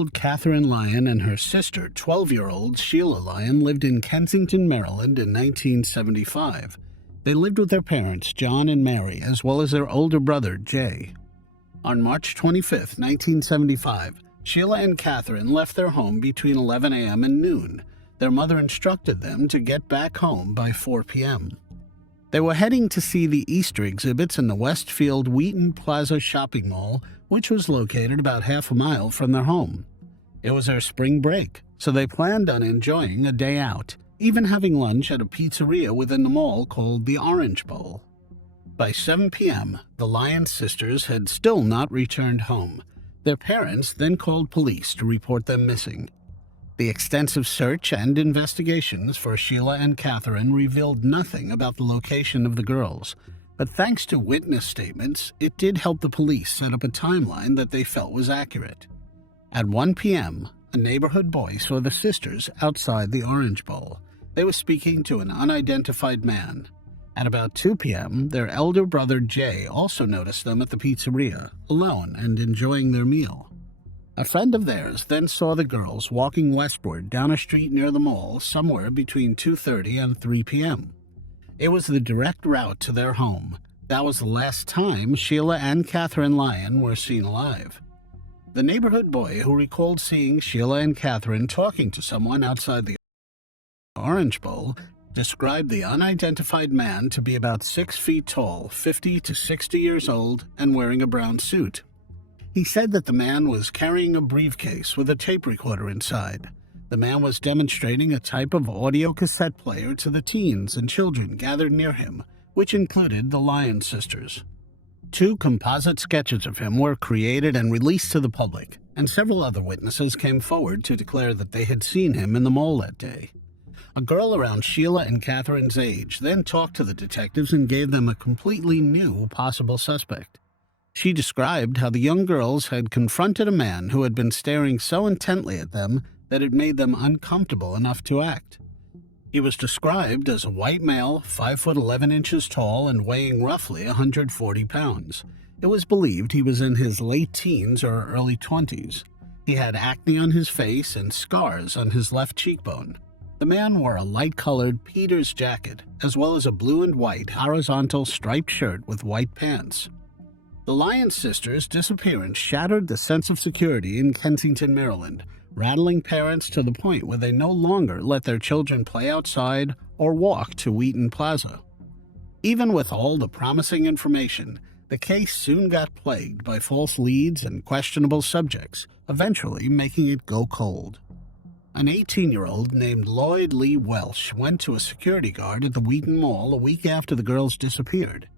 14-year-old Catherine Lyon and her sister, 12-year-old Sheila Lyon, lived in Kensington, Maryland in 1975. They lived with their parents, John and Mary, as well as their older brother, Jay. On March 25, 1975, Sheila and Catherine left their home between 11 a.m. and noon. Their mother instructed them to get back home by 4 p.m. They were heading to see the Easter exhibits in the Westfield Wheaton Plaza shopping mall, which was located about half a mile from their home. It was their spring break, so they planned on enjoying a day out, even having lunch at a pizzeria within the mall called the Orange Bowl. By 7 p.m., the Lyon sisters had still not returned home. Their parents then called police to report them missing. The extensive search and investigations for Sheila and Catherine revealed nothing about the location of the girls, but thanks to witness statements, it did help the police set up a timeline that they felt was accurate. At 1 p.m., a neighborhood boy saw the sisters outside the Orange Bowl. They were speaking to an unidentified man. At about 2 p.m., their elder brother Jay also noticed them at the pizzeria, alone and enjoying their meal. A friend of theirs then saw the girls walking westward down a street near the mall somewhere between 2:30 and 3 p.m. It was the direct route to their home. That was the last time Sheila and Catherine Lyon were seen alive. The neighborhood boy who recalled seeing Sheila and Catherine talking to someone outside the Orange Bowl described the unidentified man to be about 6 feet tall, 50 to 60 years old, and wearing a brown suit. He said that the man was carrying a briefcase with a tape recorder inside. The man was demonstrating a type of audio cassette player to the teens and children gathered near him, which included the Lyon sisters. 2 composite sketches of him were created and released to the public, and several other witnesses came forward to declare that they had seen him in the mall that day. A girl around Sheila and Catherine's age then talked to the detectives and gave them a completely new possible suspect. She described how the young girls had confronted a man who had been staring so intently at them that it made them uncomfortable enough to act. He was described as a white male, 5 foot 11 inches tall and weighing roughly 140 pounds. It was believed he was in his late teens or early 20s. He had acne on his face and scars on his left cheekbone. The man wore a light-colored Peters jacket, as well as a blue and white horizontal striped shirt with white pants. The Lyon sisters' disappearance shattered the sense of security in Kensington, Maryland, rattling parents to the point where they no longer let their children play outside or walk to Wheaton Plaza. Even with all the promising information, the case soon got plagued by false leads and questionable subjects, eventually making it go cold. An 18-year-old named Lloyd Lee Welsh went to a security guard at the Wheaton Mall a week after the girls disappeared.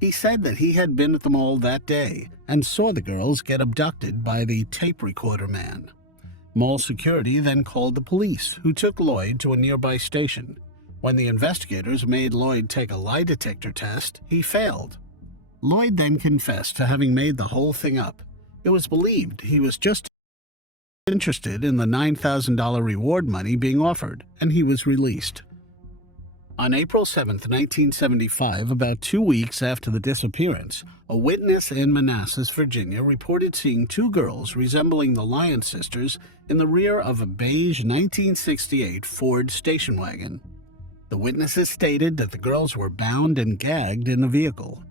He said that he had been at the mall that day and saw the girls get abducted by the tape recorder man. Mall security then called the police, who took Lloyd to a nearby station. When the investigators made Lloyd take a lie detector test, he failed. Lloyd then confessed to having made the whole thing up. It was believed he was just interested in the $9,000 reward money being offered, and he was released. On April 7, 1975, about 2 weeks after the disappearance, a witness in Manassas, Virginia, reported seeing 2 girls resembling the Lyon sisters in the rear of a beige 1968 Ford station wagon. The witnesses stated that the girls were bound and gagged in the vehicle.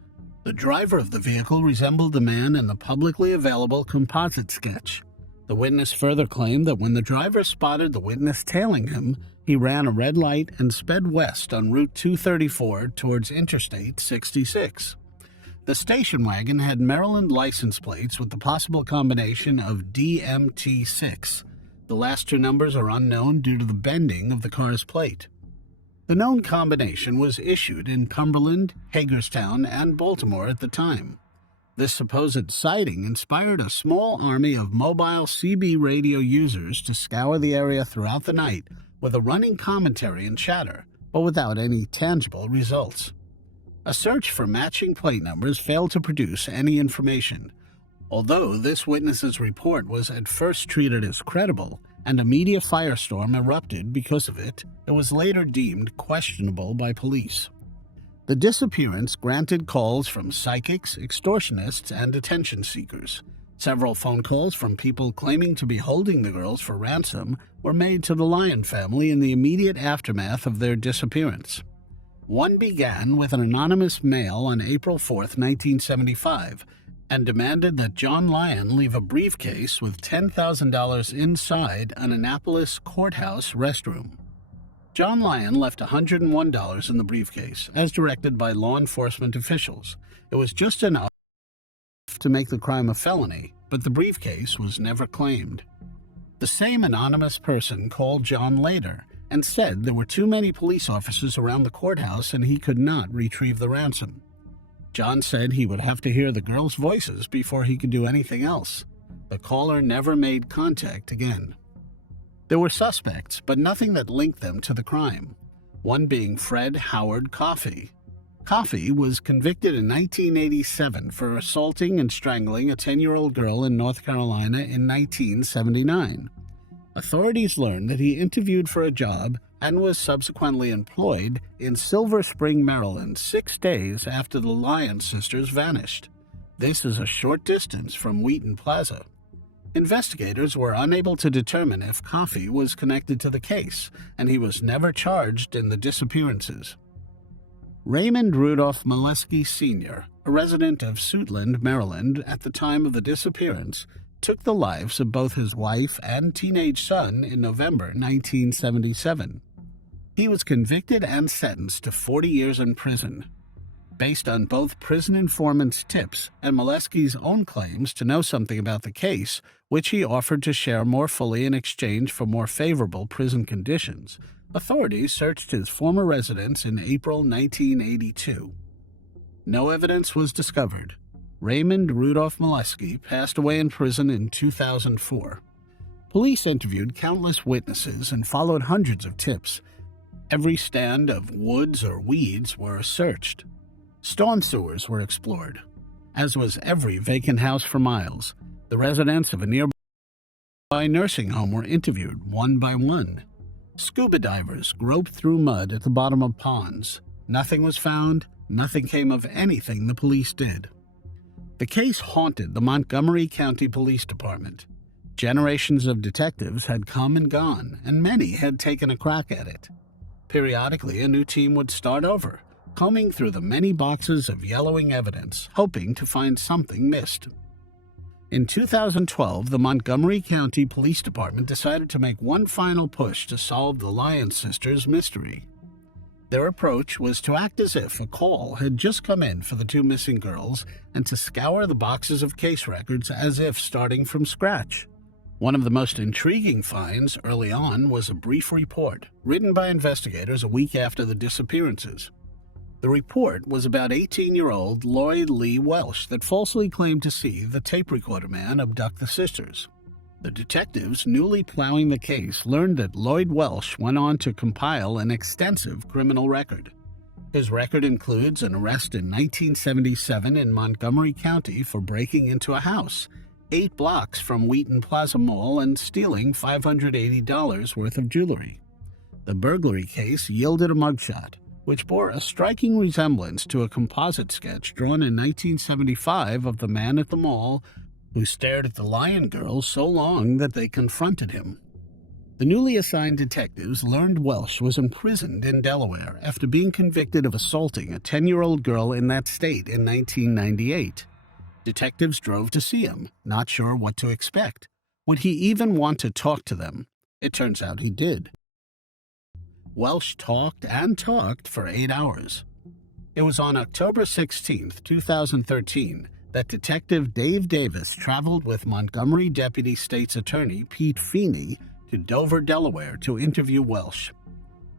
The driver of the vehicle resembled the man in the publicly available composite sketch. The witness further claimed that when the driver spotted the witness tailing him, he ran a red light and sped west on Route 234 towards Interstate 66. The station wagon had Maryland license plates with the possible combination of DMT6. The last 2 numbers are unknown due to the bending of the car's plate. The known combination was issued in Cumberland, Hagerstown, and Baltimore at the time. This supposed sighting inspired a small army of mobile CB radio users to scour the area throughout the night with a running commentary and chatter, but without any tangible results. A search for matching plate numbers failed to produce any information. Although this witness's report was at first treated as credible, and a media firestorm erupted because of it, it was later deemed questionable by police. The disappearance granted calls from psychics, extortionists, and attention seekers. Several phone calls from people claiming to be holding the girls for ransom were made to the Lyon family in the immediate aftermath of their disappearance. One began with an anonymous mail on April 4, 1975, and demanded that John Lyon leave a briefcase with $10,000 inside an Annapolis courthouse restroom. John Lyon left $101 in the briefcase, as directed by law enforcement officials. It was just enough to make the crime a felony, but the briefcase was never claimed. The same anonymous person called John later and said there were too many police officers around the courthouse and he could not retrieve the ransom. John said he would have to hear the girls' voices before he could do anything else. The caller never made contact again. There were suspects, but nothing that linked them to the crime, one being Fred Howard Coffey. Coffey was convicted in 1987 for assaulting and strangling a 10-year-old girl in North Carolina in 1979. Authorities learned that he interviewed for a job and was subsequently employed in Silver Spring, Maryland, 6 days after the Lyon sisters vanished. This is a short distance from Wheaton Plaza. Investigators were unable to determine if Coffey was connected to the case, and he was never charged in the disappearances. Raymond Rudolph Molesky Sr., a resident of Suitland, Maryland, at the time of the disappearance, took the lives of both his wife and teenage son in November 1977. He was convicted and sentenced to 40 years in prison. Based on both prison informants' tips and Molesky's own claims to know something about the case, which he offered to share more fully in exchange for more favorable prison conditions, authorities searched his former residence in April 1982. No evidence was discovered. Raymond Rudolph Molesky passed away in prison in 2004. Police interviewed countless witnesses and followed hundreds of tips. Every stand of woods or weeds were searched. Storm sewers were explored, as was every vacant house for miles. The residents of a nearby nursing home were interviewed one by one. Scuba divers groped through mud at the bottom of ponds. Nothing was found. Nothing came of anything the police did. The case haunted the Montgomery County Police Department. Generations of detectives had come and gone, and many had taken a crack at it. Periodically, a new team would start over, combing through the many boxes of yellowing evidence, hoping to find something missed. In 2012, the Montgomery County Police Department decided to make one final push to solve the Lyon sisters' mystery. Their approach was to act as if a call had just come in for the two missing girls and to scour the boxes of case records as if starting from scratch. One of the most intriguing finds early on was a brief report written by investigators a week after the disappearances. The report was about 18-year-old Lloyd Lee Welsh that falsely claimed to see the tape recorder man abduct the sisters. The detectives newly plowing the case learned that Lloyd Welsh went on to compile an extensive criminal record. His record includes an arrest in 1977 in Montgomery County for breaking into a house 8 blocks from Wheaton Plaza Mall and stealing $580 worth of jewelry. The burglary case yielded a mugshot, which bore a striking resemblance to a composite sketch drawn in 1975 of the man at the mall who stared at the Lyon girls so long that they confronted him. The newly assigned detectives learned Welsh was imprisoned in Delaware after being convicted of assaulting a 10-year-old girl in that state in 1998. Detectives drove to see him, not sure what to expect. Would he even want to talk to them? It turns out he did. Welsh talked and talked for 8 hours. It was on October 16, 2013, that Detective Dave Davis traveled with Montgomery Deputy State's Attorney Pete Feeney to Dover, Delaware, to interview Welsh.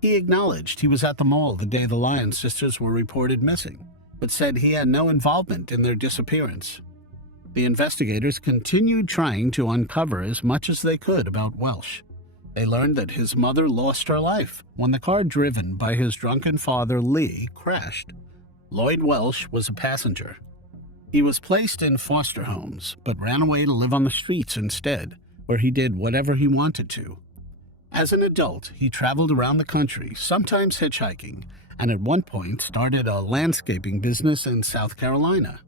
He acknowledged he was at the mall the day the Lyon sisters were reported missing, but said he had no involvement in their disappearance. The investigators continued trying to uncover as much as they could about Welsh. They learned that his mother lost her life when the car driven by his drunken father, Lee, crashed. Lloyd Welsh was a passenger. He was placed in foster homes, but ran away to live on the streets instead, where he did whatever he wanted to. As an adult, he traveled around the country, sometimes hitchhiking, and at one point started a landscaping business in South Carolina.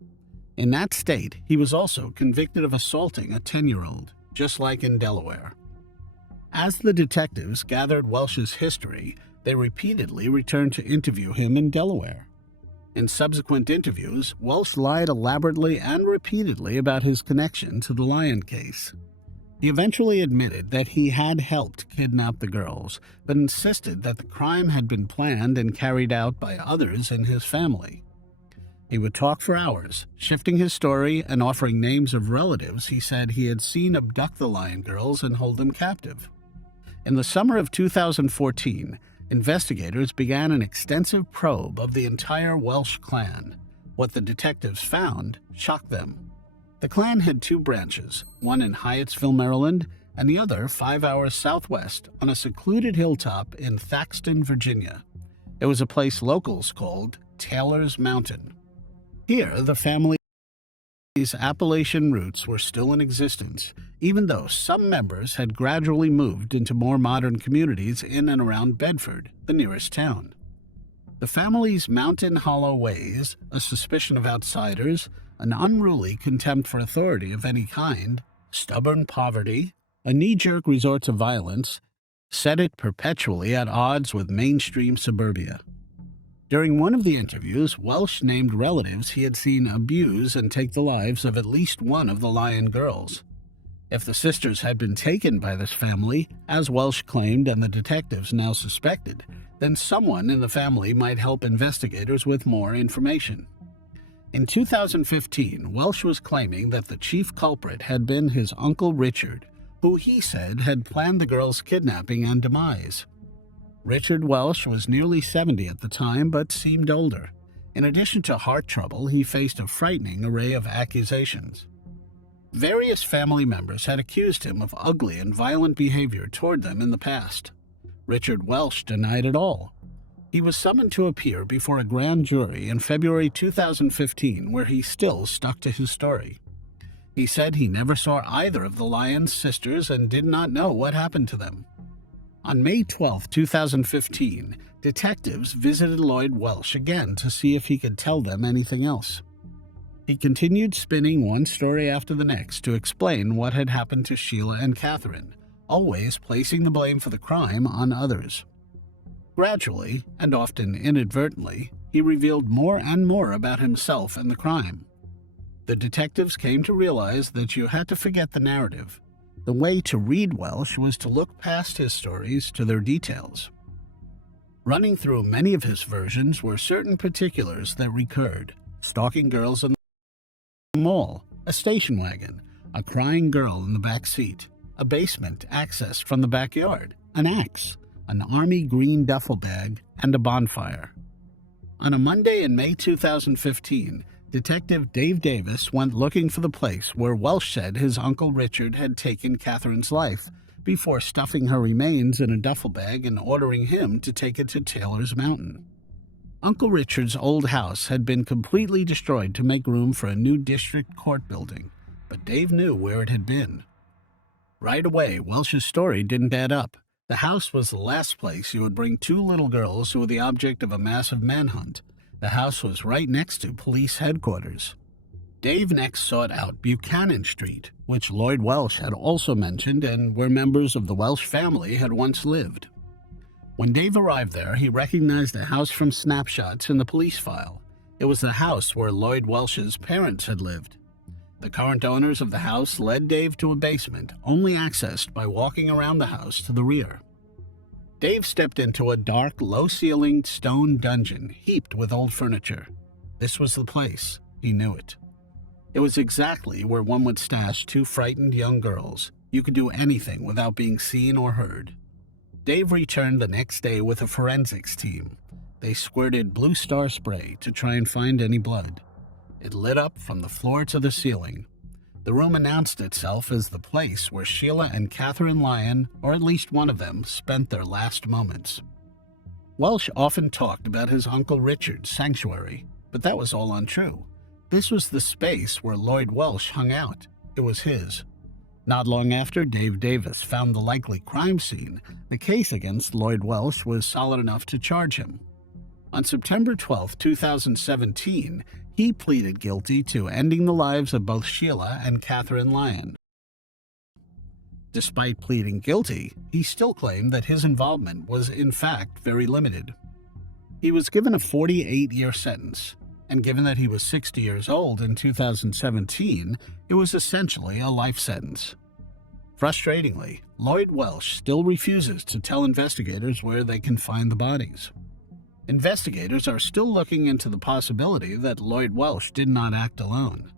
In that state, he was also convicted of assaulting a 10-year-old, just like in Delaware. As the detectives gathered Welsh's history, they repeatedly returned to interview him in Delaware. In subsequent interviews, Welsh lied elaborately and repeatedly about his connection to the Lyon case. He eventually admitted that he had helped kidnap the girls, but insisted that the crime had been planned and carried out by others in his family. He would talk for hours, shifting his story and offering names of relatives he said he had seen abduct the Lyon girls and hold them captive. In the summer of 2014, investigators began an extensive probe of the entire Welsh clan. What the detectives found shocked them. The clan had two branches, one in Hyattsville, Maryland, and the other 5 hours southwest on a secluded hilltop in Thaxton, Virginia. It was a place locals called Taylor's Mountain. Here, the family's Appalachian roots were still in existence, even though some members had gradually moved into more modern communities in and around Bedford, the nearest town. The family's mountain hollow ways, a suspicion of outsiders, an unruly contempt for authority of any kind, stubborn poverty, a knee-jerk resort to violence, set it perpetually at odds with mainstream suburbia. During one of the interviews, Welsh named relatives he had seen abuse and take the lives of at least one of the Lyon girls. If the sisters had been taken by this family, as Welsh claimed and the detectives now suspected, then someone in the family might help investigators with more information. In 2015, Welsh was claiming that the chief culprit had been his Uncle Richard, who he said had planned the girls' kidnapping and demise. Richard Welsh was nearly 70 at the time, but seemed older. In addition to heart trouble, he faced a frightening array of accusations. Various family members had accused him of ugly and violent behavior toward them in the past. Richard Welsh denied it all. He was summoned to appear before a grand jury in February 2015, where he still stuck to his story. He said he never saw either of the Lyon sisters and did not know what happened to them. On May 12, 2015, detectives visited Lloyd Welsh again to see if he could tell them anything else. He continued spinning one story after the next to explain what had happened to Sheila and Catherine, always placing the blame for the crime on others. Gradually, and often inadvertently, he revealed more and more about himself and the crime. The detectives came to realize that you had to forget the narrative. The way to read Welsh was to look past his stories to their details. Running through many of his versions were certain particulars that recurred: stalking girls in the mall, a station wagon, a crying girl in the back seat, a basement accessed from the backyard, an axe, an army green duffel bag, and a bonfire. On a Monday in May 2015, Detective Dave Davis went looking for the place where Welsh said his Uncle Richard had taken Catherine's life, before stuffing her remains in a duffel bag and ordering him to take it to Taylor's Mountain. Uncle Richard's old house had been completely destroyed to make room for a new district court building, but Dave knew where it had been. Right away, Welsh's story didn't add up. The house was the last place you would bring two little girls who were the object of a massive manhunt. The house was right next to police headquarters. Dave next sought out Buchanan Street, which Lloyd Welsh had also mentioned and where members of the Welsh family had once lived. When Dave arrived there, he recognized the house from snapshots in the police file. It was the house where Lloyd Welsh's parents had lived. The current owners of the house led Dave to a basement, only accessed by walking around the house to the rear. Dave stepped into a dark, low-ceilinged stone dungeon heaped with old furniture. This was the place. He knew it. It was exactly where one would stash two frightened young girls. You could do anything without being seen or heard. Dave returned the next day with a forensics team. They squirted Blue Star spray to try and find any blood. It lit up from the floor to the ceiling. The room announced itself as the place where Sheila and Catherine Lyon, or at least one of them, spent their last moments. Welsh often talked about his Uncle Richard's sanctuary, but that was all untrue. This was the space where Lloyd Welsh hung out. It was his. Not long after Dave Davis found the likely crime scene, the case against Lloyd Welsh was solid enough to charge him. On September 12, 2017, he pleaded guilty to ending the lives of both Sheila and Catherine Lyon. Despite pleading guilty, he still claimed that his involvement was in fact very limited. He was given a 48-year sentence, and given that he was 60 years old in 2017, it was essentially a life sentence. Frustratingly, Lloyd Welsh still refuses to tell investigators where they can find the bodies. Investigators are still looking into the possibility that Lloyd Welsh did not act alone.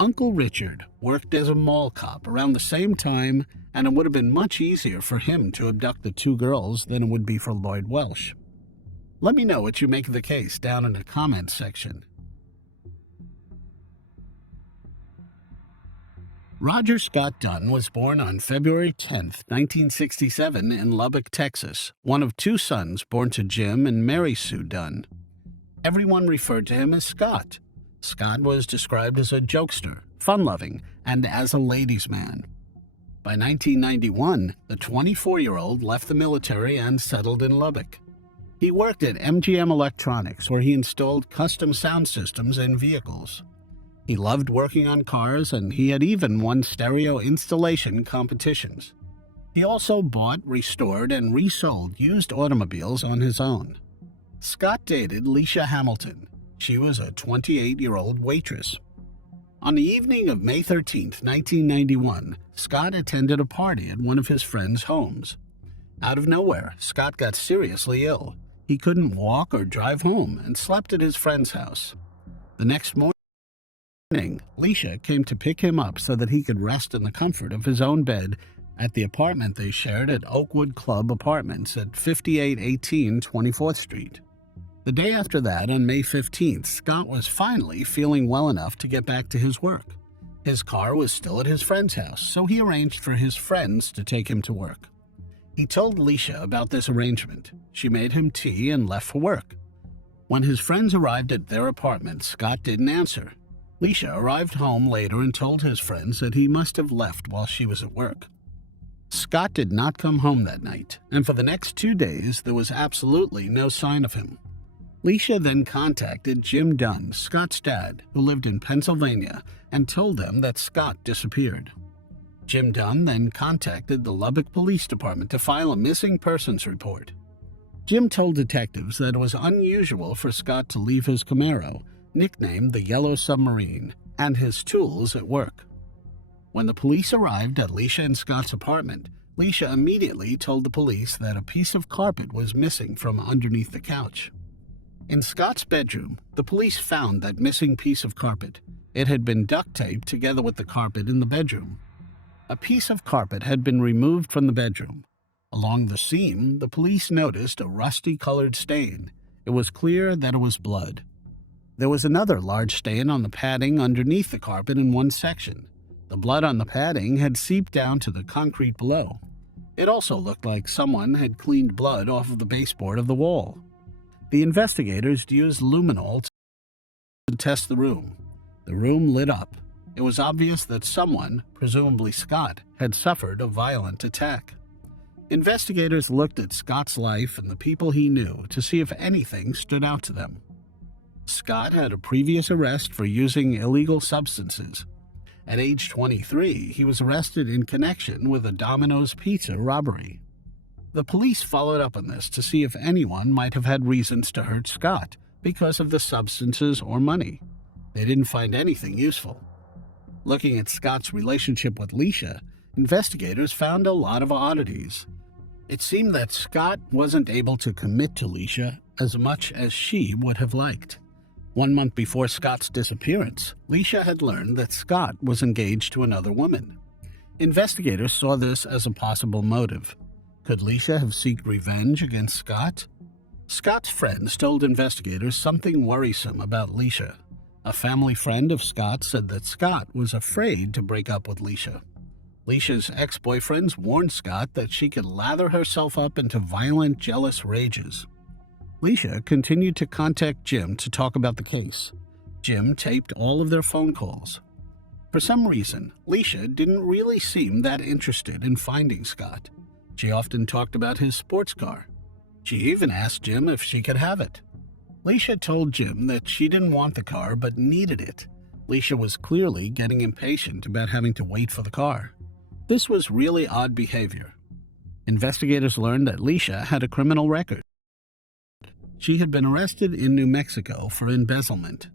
Uncle Richard worked as a mall cop around the same time, and it would have been much easier for him to abduct the two girls than it would be for Lloyd Welsh. Let me know what you make of the case down in the comments section. Roger Scott Dunn was born on February 10, 1967 in Lubbock, Texas, one of two sons born to Jim and Mary Sue Dunn. Everyone referred to him as Scott. Scott was described as a jokester, fun-loving, and as a ladies' man. By 1991, the 24-year-old left the military and settled in Lubbock. He worked at MGM Electronics, where he installed custom sound systems in vehicles. He loved working on cars, and he had even won stereo installation competitions. He also bought, restored, and resold used automobiles on his own. Scott dated Leisha Hamilton. She was a 28-year-old waitress. On the evening of May 13, 1991, Scott attended a party at one of his friends' homes. Out of nowhere, Scott got seriously ill. He couldn't walk or drive home and slept at his friend's house. The next morning, Leisha came to pick him up so that he could rest in the comfort of his own bed at the apartment they shared at Oakwood Club Apartments at 5818 24th Street. The day after that, on May 15th, Scott was finally feeling well enough to get back to his work. His car was still at his friend's house, so he arranged for his friends to take him to work. He told Leisha about this arrangement. She made him tea and left for work. When his friends arrived at their apartment, Scott didn't answer. Leisha arrived home later and told his friends that he must have left while she was at work. Scott did not come home that night, and for the next 2 days there was absolutely no sign of him. Leisha then contacted Jim Dunn, Scott's dad, who lived in Pennsylvania, and told them that Scott disappeared. Jim Dunn then contacted the Lubbock Police Department to file a missing persons report. Jim told detectives that it was unusual for Scott to leave his Camaro, nicknamed the Yellow Submarine, and his tools at work. When the police arrived at Leisha and Scott's apartment, Leisha immediately told the police that a piece of carpet was missing from underneath the couch. In Scott's bedroom, the police found that missing piece of carpet. It had been duct taped together with the carpet in the bedroom. A piece of carpet had been removed from the bedroom. Along the seam, the police noticed a rusty-colored stain. It was clear that it was blood. There was another large stain on the padding underneath the carpet in one section. The blood on the padding had seeped down to the concrete below. It also looked like someone had cleaned blood off of the baseboard of the wall. The investigators used luminol to test the room. The room lit up. It was obvious that someone, presumably Scott, had suffered a violent attack. Investigators looked at Scott's life and the people he knew to see if anything stood out to them. Scott had a previous arrest for using illegal substances. At age 23, he was arrested in connection with a Domino's Pizza robbery. The police followed up on this to see if anyone might have had reasons to hurt Scott because of the substances or money. They didn't find anything useful. Looking at Scott's relationship with Leisha, investigators found a lot of oddities. It seemed that Scott wasn't able to commit to Leisha as much as she would have liked. 1 month before Scott's disappearance, Leisha had learned that Scott was engaged to another woman. Investigators saw this as a possible motive. Could Leisha have sought revenge against Scott? Scott's friends told investigators something worrisome about Leisha. A family friend of Scott said that Scott was afraid to break up with Leisha. Leisha's ex-boyfriends warned Scott that she could lather herself up into violent, jealous rages. Leisha continued to contact Jim to talk about the case. Jim taped all of their phone calls. For some reason, Leisha didn't really seem that interested in finding Scott. She often talked about his sports car. She even asked Jim if she could have it. Leisha told Jim that she didn't want the car but needed it. Leisha was clearly getting impatient about having to wait for the car. This was really odd behavior. Investigators learned that Leisha had a criminal record. She had been arrested in New Mexico for embezzlement.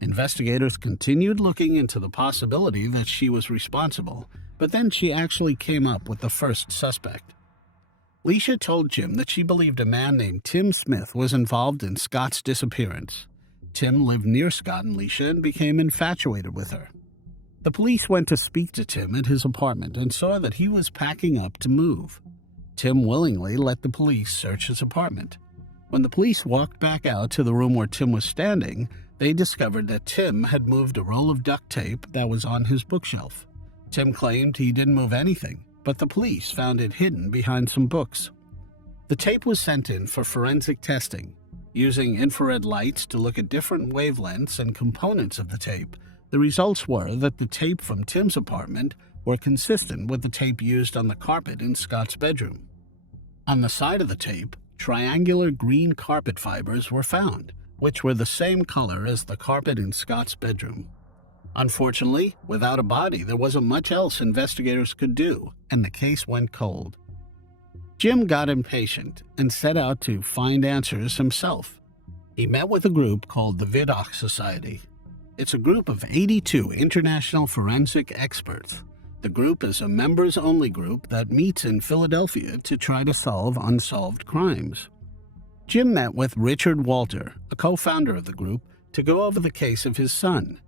Investigators continued looking into the possibility that she was responsible, but then she actually came up with the first suspect. Leisha told Jim that she believed a man named Tim Smith was involved in Scott's disappearance. Tim lived near Scott and Leisha and became infatuated with her. The police went to speak to Tim at his apartment and saw that he was packing up to move. Tim willingly let the police search his apartment. When the police walked back out to the room where Tim was standing, they discovered that Tim had moved a roll of duct tape that was on his bookshelf. Tim claimed he didn't move anything, but the police found it hidden behind some books. The tape was sent in for forensic testing. Using infrared lights to look at different wavelengths and components of the tape, the results were that the tape from Tim's apartment were consistent with the tape used on the carpet in Scott's bedroom. On the side of the tape, triangular green carpet fibers were found, which were the same color as the carpet in Scott's bedroom. Unfortunately, without a body, there wasn't much else investigators could do, and the case went cold. Jim got impatient and set out to find answers himself. He met with a group called the Vidocq Society. It's a group of 82 international forensic experts. The group is a members-only group that meets in Philadelphia to try to solve unsolved crimes. Jim met with Richard Walter, a co-founder of the group, to go over the case of his son.